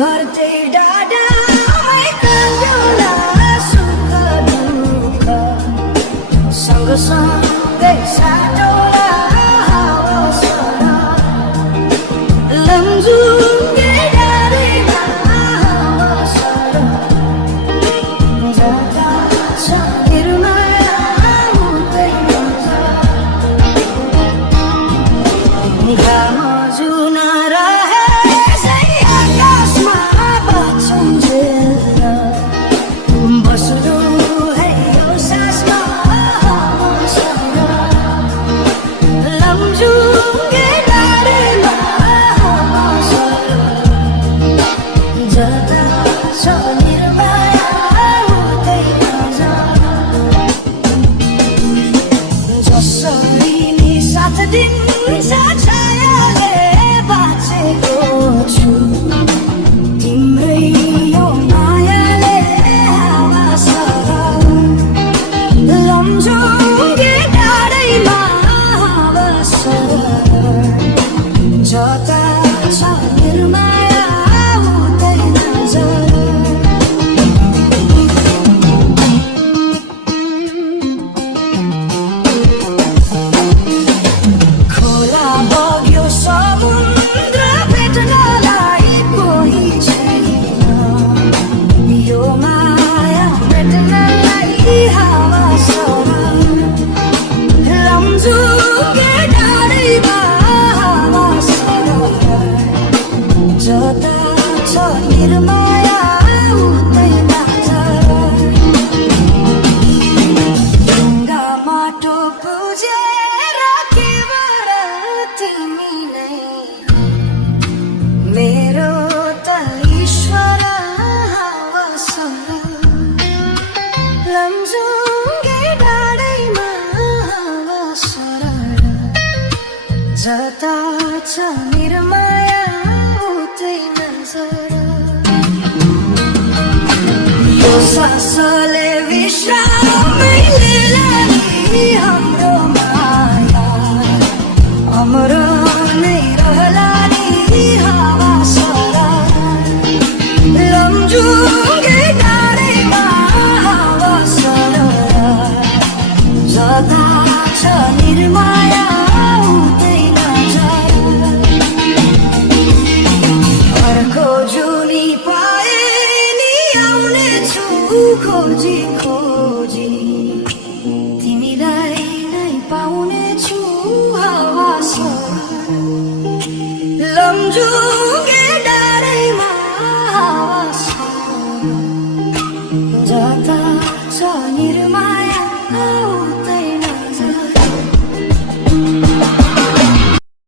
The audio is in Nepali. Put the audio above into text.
घरते डाडा कान्डोला सुख दुःख सँगसँगै साटोला हवसर लम्जुङ्गे डाँडैमा हवसर जता छ निर्माया हुँदैन घाम जुन रहे आकाशमा बचुन्जेल बस्नु है यो सासमा हवसर लम्जुङ्गे डाँडैमा हवसर जता छ निर्माया हुँदैन जसरी नि साथ दिन्छ छायाले बाँचेको छु तिम्रै यो मायाले हवसर लम्जुङ्गे डाँडैमा हवसर जता छ निर्माया हुँदैन खोला बग्यो समुद्र भेट्नलाई कोही छैन यो माया भेट्नलाई हवसर लम्जुङ्गे डाँडैमा हवसर जता छ निर्माया हुँदैन ढुङ्गा माटो बुझेर केवल तिमीले मेरो त ईश्वर हवसर लम्जुङ्गे डाँडैमा हवसर जता छ निर्माया हुँदैन यो सासले विश्रामै लिलानी हाम्रो माया अमर नै रहला नि हवसर लम्जुङ्गे डाँडैमा हवसर जता छ निर्माया हुँदैन अर्को जुनी पाए नि आउनेछु खोजी खोजी तिमीलाई नै पाउनेछु हवसर लम्जुङ्गे